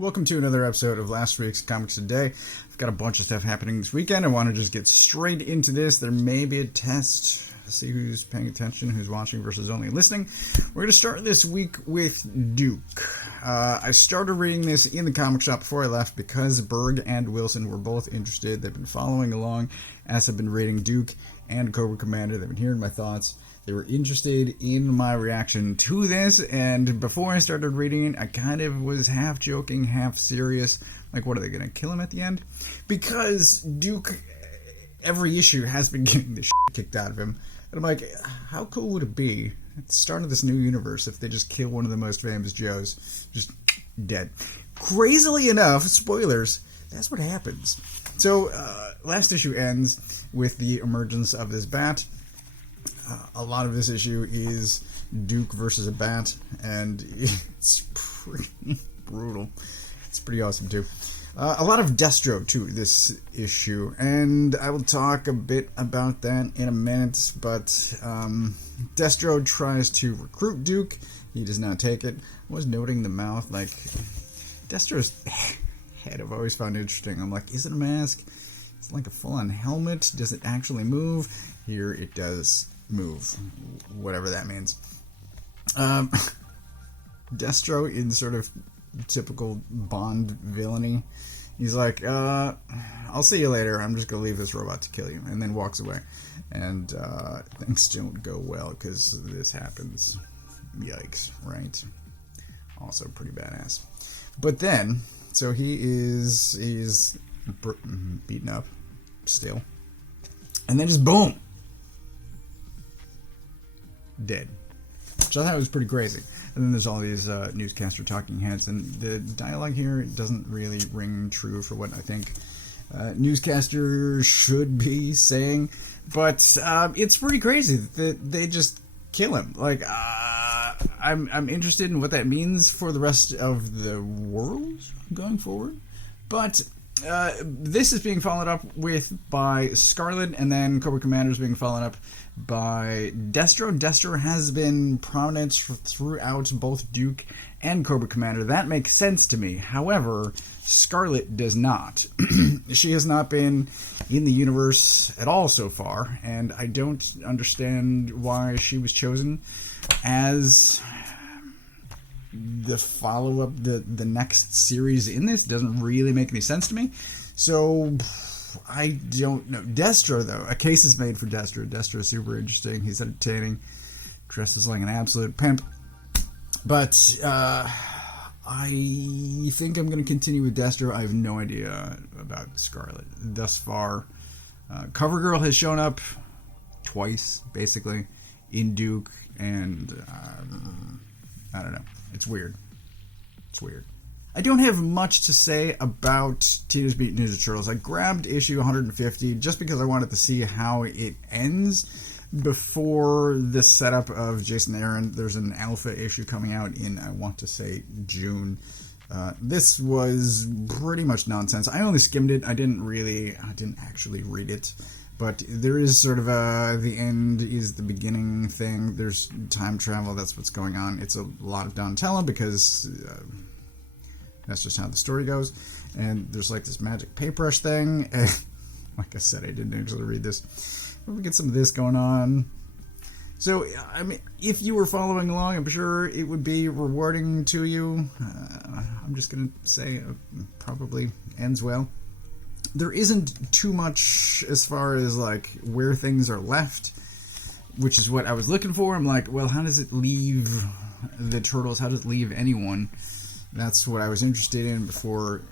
Welcome to another episode of last week's Comics Today. I've got a bunch of stuff happening this weekend. I want to just get straight into this. There may be a test to see who's paying attention, who's watching versus only listening. We're going to start this week with Duke. I started reading this in the comic shop before I left because Berg and Wilson were both interested. They've been following along as I've been reading Duke and Cobra Commander. They've been hearing my thoughts. They were interested in my reaction to this, and before I started reading it, I kind of was half joking, half serious. Like, what, are they going to kill him at the end? Because Duke, every issue, has been getting the shit kicked out of him. And I'm like, how cool would it be at the start of this new universe if they just kill one of the most famous Joes? Just dead. Crazily enough, spoilers, that's what happens. So, last issue ends with the emergence of this bat. A lot of this issue is Duke versus a bat, and it's pretty brutal. It's pretty awesome, too. A lot of Destro, too, this issue, and I will talk a bit about that in a minute, but Destro tries to recruit Duke. He does not take it. I was noting the mouth, like, Destro's head I've always found interesting. I'm like, is it a mask? It's like a full-on helmet. Does it actually move? Here it does move, whatever that means. Destro, in sort of typical Bond villainy, he's like, I'll see you later, I'm just gonna leave this robot to kill you, and then walks away. And things don't go well because this happens. Yikes, right? Also pretty badass. But then, so he's beaten up still, and then just boom, dead. Which I thought was pretty crazy. And then there's all these newscaster talking heads, and the dialogue here doesn't really ring true for what I think newscasters should be saying, but it's pretty crazy that they just kill him. Like, I'm interested in what that means for the rest of the world going forward, but this is being followed up with by Scarlet, and then Cobra Commander is being followed up by Destro. Destro has been prominent throughout both Duke and Cobra Commander. That makes sense to me. However, Scarlet does not. She has not been in the universe at all so far, and I don't understand why she was chosen as the follow-up, the next series in this. Doesn't really make any sense to me. So I don't know. Destro, though, a case is made for Destro. Destro is super interesting. He's entertaining. Dresses like an absolute pimp. But I think I'm going to continue with Destro. I have no idea about Scarlet thus far. CoverGirl has shown up twice, basically, in Duke, and I don't know. It's weird. It's weird. I don't have much to say about Teenage Mutant Ninja Turtles. I grabbed issue 150 just because I wanted to see how it ends before the setup of Jason Aaron. There's an alpha issue coming out in, I want to say, June. This was pretty much nonsense. I only skimmed it. I didn't actually read it. But there is sort of the end is the beginning thing. There's time travel. That's what's going on. It's a lot of Donatello because that's just how the story goes. And there's like this magic paintbrush thing. Like I said, I didn't actually read this. But we get some of this going on. So, I mean, if you were following along, I'm sure it would be rewarding to you. I'm just going to say it probably ends well. There isn't too much as far as, like, where things are left, which is what I was looking for. I'm like, well, how does it leave the Turtles? How does it leave anyone? That's what I was interested in before,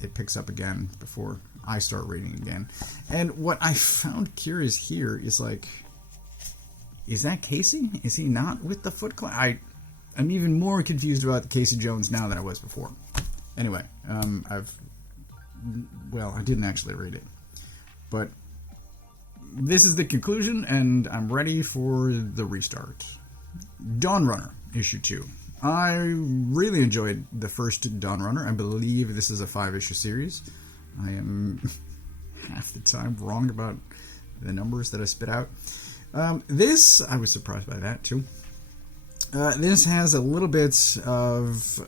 it picks up again, before I start reading again. And what I found curious here is, like, is that Casey? Is he not with the Foot Clan? I'm even more confused about Casey Jones now than I was before. Anyway, I didn't actually read it, but this is the conclusion, and I'm ready for the restart. Dawnrunner, issue 2. I really enjoyed the first Dawnrunner. I believe this is a 5-issue series. I am half the time wrong about the numbers that I spit out. This, I was surprised by that, too. This has a little bit of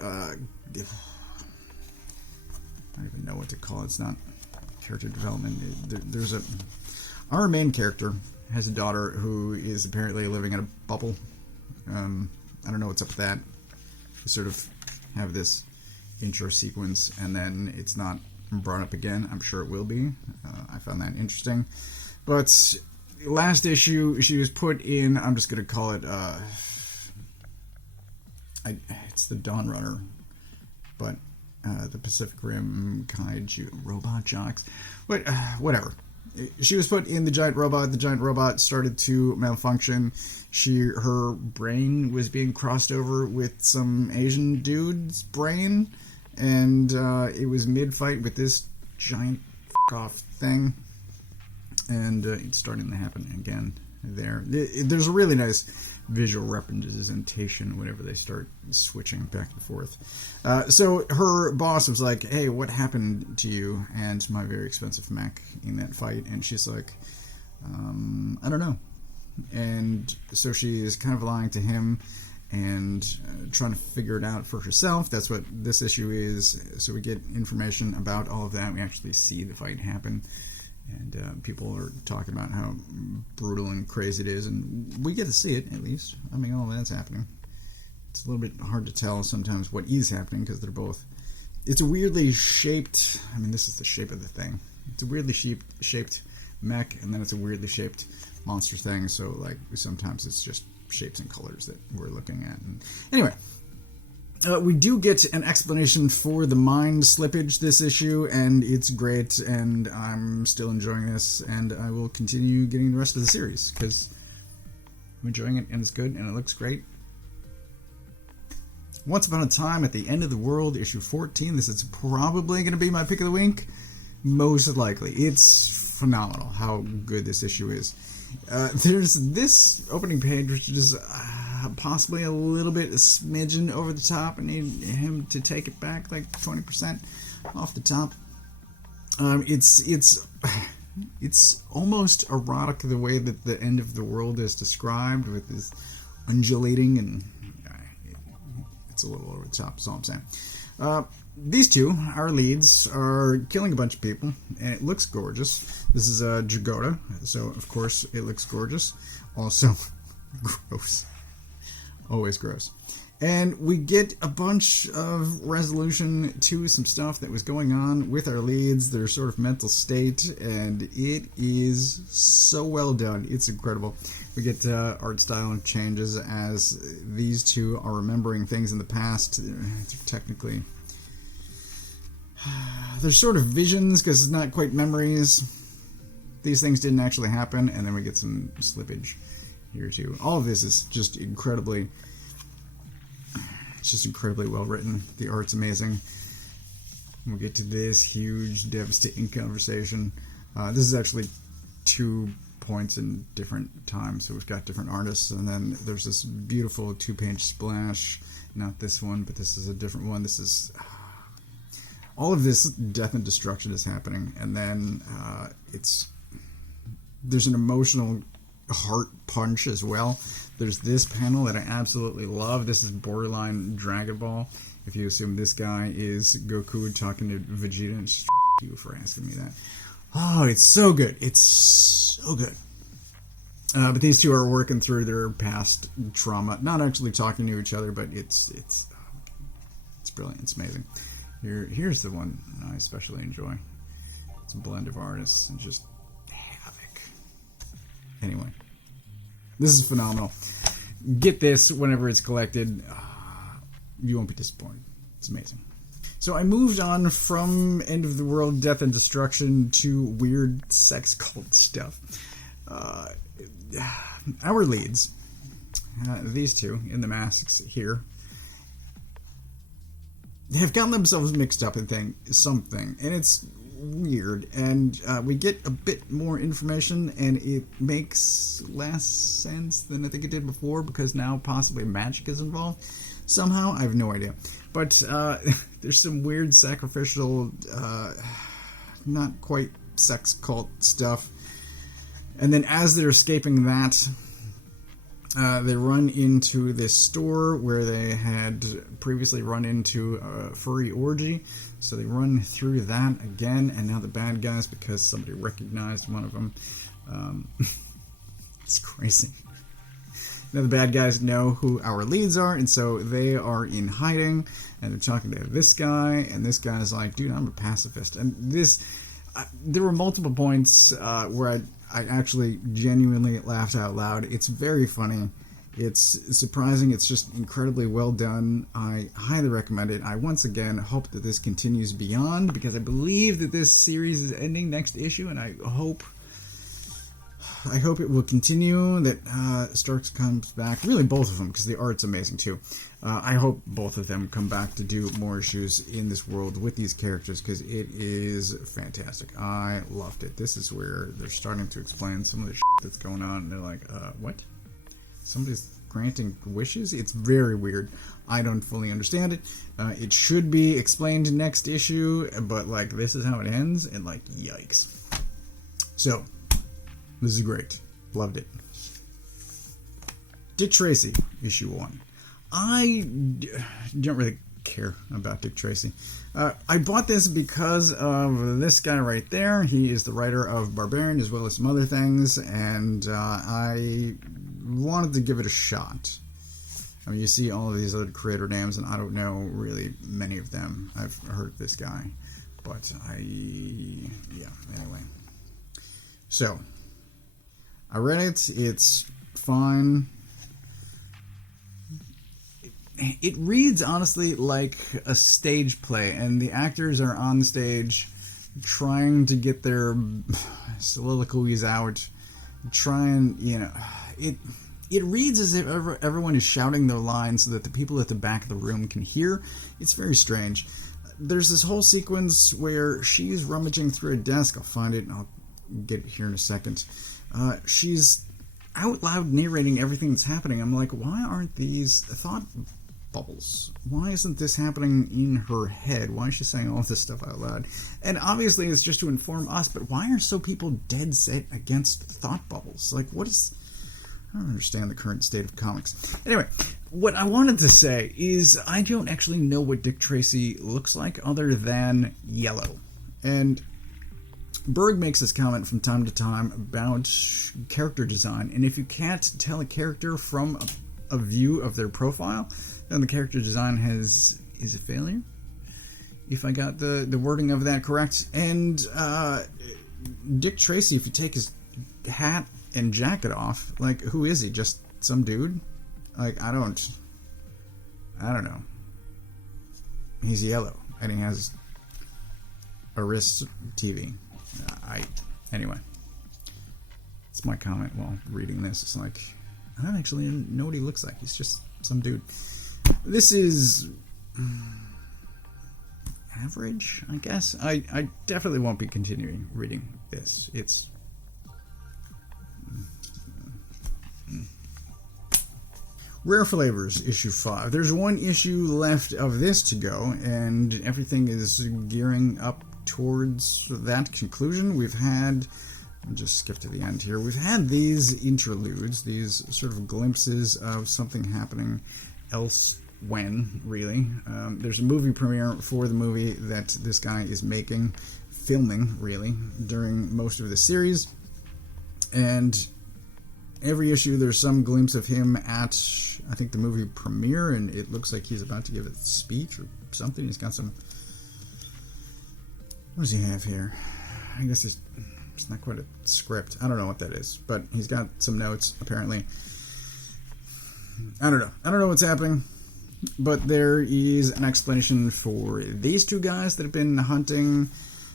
I don't even know what to call it. It's not character development. Our main character has a daughter who is apparently living in a bubble. I don't know what's up with that. We sort of have this intro sequence, and then it's not brought up again. I'm sure it will be. I found that interesting. But last issue, she was put in, I'm just going to call it, it's the Dawnrunner, but the Pacific Rim Kaiju Robot Jocks. But whatever. She was put in the giant robot. The giant robot started to malfunction. Her brain was being crossed over with some Asian dude's brain, and it was mid-fight with this giant f***-off thing, and it's starting to happen again there. There's a really nice visual representation whenever they start switching back and forth. So her boss was like, hey, what happened to you and my very expensive mech in that fight? And she's like, I don't know. And so she is kind of lying to him and trying to figure it out for herself. That's what this issue is. So we get information about all of that. We actually see the fight happen. And people are talking about how brutal and crazy it is, and we get to see it, at least. I mean, all that's happening. It's a little bit hard to tell sometimes what is happening, because they're both... It's a weirdly shaped... I mean, this is the shape of the thing. It's a weirdly shaped mech, and then it's a weirdly shaped monster thing, so, like, sometimes it's just shapes and colors that we're looking at. And anyway... we do get an explanation for the mind slippage this issue, and it's great, and I'm still enjoying this, and I will continue getting the rest of the series, because I'm enjoying it, and it's good, and it looks great. Once Upon a Time at the End of the World, issue 14. This is probably going to be my pick of the week. Most likely. It's phenomenal how good this issue is. There's this opening page, which is possibly a little bit a smidgen over the top. I need him to take it back like 20% off the top. It's almost erotic the way that the end of the world is described, with this undulating, and it's a little over the top, is all I'm saying. These two, our leads, are killing a bunch of people, and it looks gorgeous. This is a Jagoda, so of course it looks gorgeous. Also, gross. Always gross. And we get a bunch of resolution to some stuff that was going on with our leads, their sort of mental state, and it is so well done. It's incredible. We get art style changes as these two are remembering things in the past. Technically, they're sort of visions, because it's not quite memories. These things didn't actually happen, and then we get some slippage here too. All of this is just incredibly, it's just incredibly well written. The art's amazing. We'll get to this huge, devastating conversation. This is actually 2 points in different times, so we've got different artists, and then there's this beautiful 2-page splash. Not this one, but this is a different one. This is... all of this death and destruction is happening, and then there's an emotional heart punch as well. There's this panel that I absolutely love. This is borderline Dragon Ball. If you assume this guy is Goku talking to Vegeta, and just you for asking me that. Oh, it's so good. It's so good. But these two are working through their past trauma, not actually talking to each other, but it's brilliant. It's amazing. Here's the one I especially enjoy. It's a blend of artists and just havoc. Anyway, this is phenomenal. Get this whenever it's collected. You won't be disappointed. It's amazing. So I moved on from End of the World, Death and Destruction to weird sex cult stuff. Our leads, these two in the masks here, have gotten themselves mixed up in something, and it's weird, and we get a bit more information, and it makes less sense than I think it did before, because now possibly magic is involved somehow. I have no idea, but there's some weird sacrificial, not quite sex cult stuff, and then as they're escaping that, They run into this store where they had previously run into a furry orgy. So they run through that again, and now the bad guys, because somebody recognized one of them. It's crazy. Now the bad guys know who our leads are, and so they are in hiding, and they're talking to this guy, and this guy's like, dude, I'm a pacifist. And there were multiple points where I actually genuinely laughed out loud. It's very funny. It's surprising. It's just incredibly well done. I highly recommend it. I once again hope that this continues beyond, because I believe that this series is ending next issue, and I hope it will continue, that Starks comes back. Really, both of them, because the art's amazing too. I hope both of them come back to do more issues in this world with these characters, because it is fantastic. I loved it. This is where they're starting to explain some of the shit that's going on, and they're like, what? Somebody's granting wishes? It's very weird. I don't fully understand it. It should be explained next issue, but like, this is how it ends, and like, yikes. So, this is great. Loved it. Dick Tracy, issue 1. I don't really care about Dick Tracy. I bought this because of this guy right there. He is the writer of Barbarian as well as some other things, and I wanted to give it a shot. I mean, you see all of these other creator names, and I don't know really many of them. I've heard of this guy, but anyway. So, I read it. It's fine. It reads, honestly, like a stage play, and the actors are on stage trying to get their soliloquies out, it reads as if everyone is shouting their lines so that the people at the back of the room can hear. It's very strange. There's this whole sequence where she's rummaging through a desk. I'll find it, and I'll get it here in a second. She's out loud narrating everything that's happening. I'm like, why aren't these thought bubbles? Why isn't this happening in her head? Why is she saying all this stuff out loud? And obviously it's just to inform us, but why are so people dead set against thought bubbles? Like, what is... I don't understand the current state of comics. Anyway, what I wanted to say is I don't actually know what Dick Tracy looks like other than yellow. And Berg makes this comment from time to time about character design, and if you can't tell a character from a view of their profile, then the character design is a failure, if I got the wording of that correct. And Dick Tracy, if you take his hat and jacket off, like, who is he? Just some dude? Like, I don't know. He's yellow, and he has a wrist TV. Anyway, it's my comment while reading this. It's like, I don't actually know what he looks like. He's just some dude. This is average, I guess. I definitely won't be continuing reading this. It's Rare Flavours, issue 5. There's one issue left of this to go, and everything is gearing up towards that conclusion. We've had, I'll just skip to the end here, we've had these interludes, these sort of glimpses of something happening else when, really. There's a movie premiere for the movie that this guy is filming, really, during most of the series. And every issue there's some glimpse of him at, I think, the movie premiere, and it looks like he's about to give a speech or something. He's got some... What does he have here? I guess it's not quite a script. I don't know what that is, but he's got some notes, apparently. I don't know what's happening, but there is an explanation for these two guys that have been hunting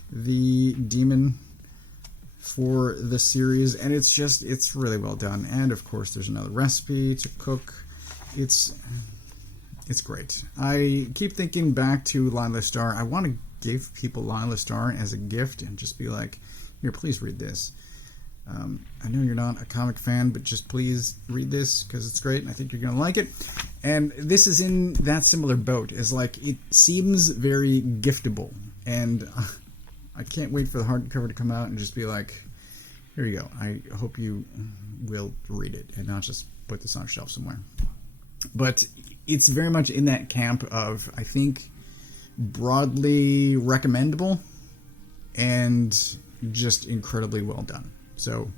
the demon for the series, and it's really well done. And of course there's another recipe to cook. It's great. I keep thinking back to Lila Star. I want to give people Lila Star as a gift and just be like, here, please read this. I know you're not a comic fan, but just please read this because it's great and I think you're going to like it. And this is in that similar boat, as like, it seems very giftable, and I can't wait for the hardcover to come out and just be like, here you go. I hope you will read it and not just put this on a shelf somewhere. But it's very much in that camp of, I think, broadly recommendable and just incredibly well done. So,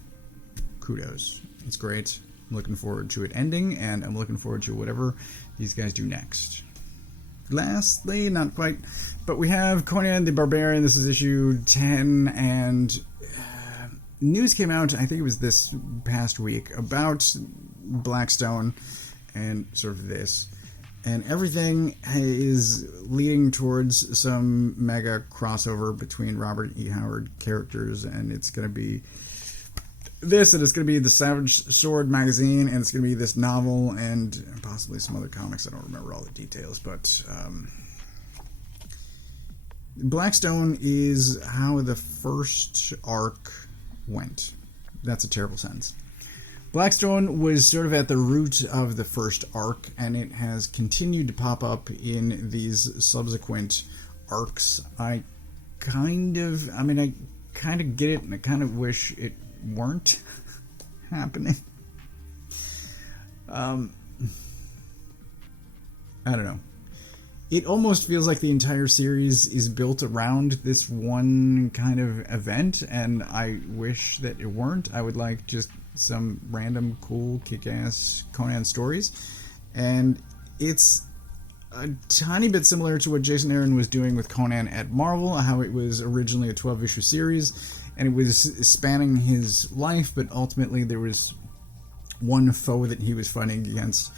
kudos. It's great. I'm looking forward to it ending, and I'm looking forward to whatever these guys do next. Lastly, not quite, but we have Conan the Barbarian. This is issue 10, and news came out, I think it was this past week, about Blackstone and sort of this. And everything is leading towards some mega crossover between Robert E. Howard characters, and it's going to be this, and it's going to be the Savage Sword magazine, and it's going to be this novel, and possibly some other comics. I don't remember all the details, but Blackstone is how the first arc went. That's a terrible sentence. Blackstone was sort of at the root of the first arc, and it has continued to pop up in these subsequent arcs. I kind of get it, and I kind of wish it weren't happening. I don't know. It almost feels like the entire series is built around this one kind of event, and I wish that it weren't. I would like just some random, cool, kick-ass Conan stories. And it's a tiny bit similar to what Jason Aaron was doing with Conan at Marvel, how it was originally a 12-issue series, and it was spanning his life, but ultimately there was one foe that he was fighting against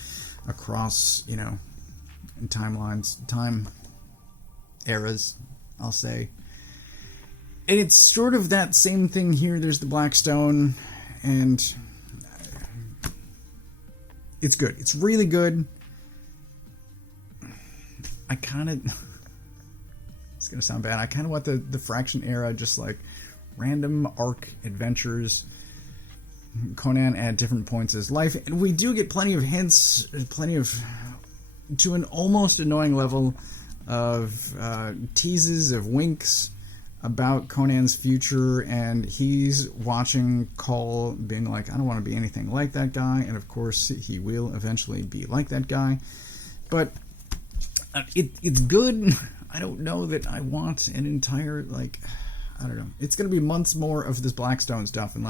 across, timelines, time eras, I'll say. And it's sort of that same thing here. There's the Blackstone, and it's good. It's really good. I kind of... It's going to sound bad. I kind of want the Fraction era, just like random arc adventures. Conan at different points in his life. And we do get plenty of hints, to an almost annoying level of teases, of winks about Conan's future, and he's watching Cole being like, I don't want to be anything like that guy, and of course he will eventually be like that guy. But it's good. I don't know that I want an entire, I don't know. It's going to be months more of this Blackstone stuff, and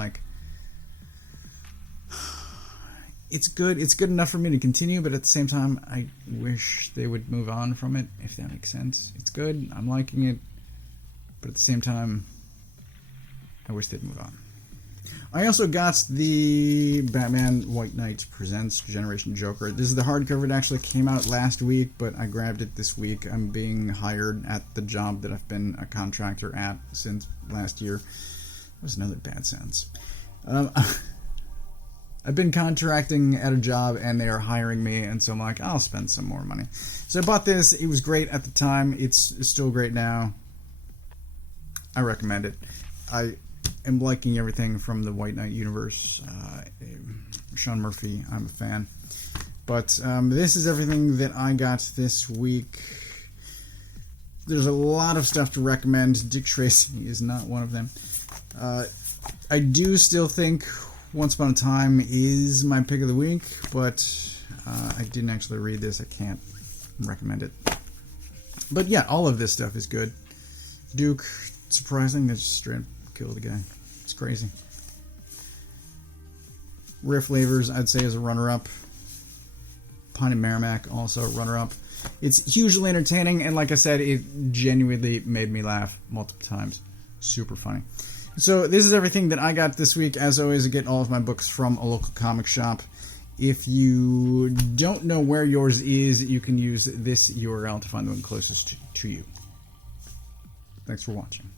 it's good. It's good enough for me to continue, but at the same time, I wish they would move on from it, if that makes sense. It's good. I'm liking it. But at the same time, I wish they'd move on. I also got the Batman White Knight Presents Generation Joker. This is the hardcover. It actually came out last week, but I grabbed it this week. I'm being hired at the job that I've been a contractor at since last year. That was another bad sentence. I've been contracting at a job, and they are hiring me, and so I'm like, I'll spend some more money. So I bought this. It was great at the time. It's still great now. I recommend it. I am liking everything from the White Knight universe. Sean Murphy, I'm a fan. But this is everything that I got this week. There's a lot of stuff to recommend. Dick Tracy is not one of them. I do still think Once Upon a Time is my pick of the week, but I didn't actually read this. I can't recommend it. But yeah, all of this stuff is good. Duke, surprising, they just straight up killed the guy. It's crazy. Rare Flavours, I'd say, is a runner-up. Pine and Merrimac, also a runner-up. It's hugely entertaining, and like I said, it genuinely made me laugh multiple times. Super funny. So this is everything that I got this week. As always, I get all of my books from a local comic shop. If you don't know where yours is, you can use this URL to find the one closest to you. Thanks for watching.